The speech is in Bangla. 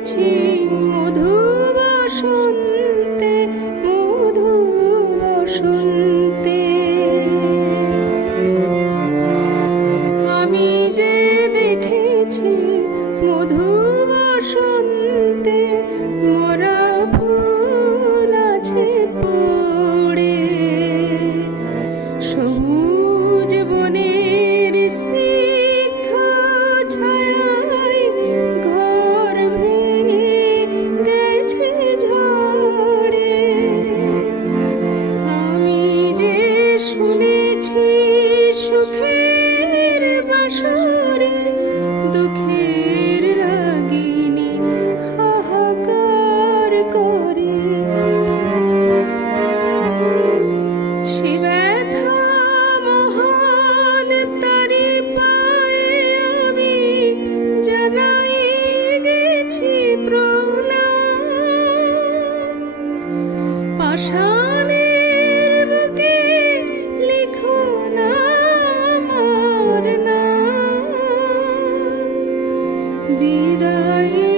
এসেছি মধু বসন্তে মধু বসন্তে আমি যে দেখেছি মধু বসন্তে মোরা ফুল আছে পড়ে। সবুজ বিদায়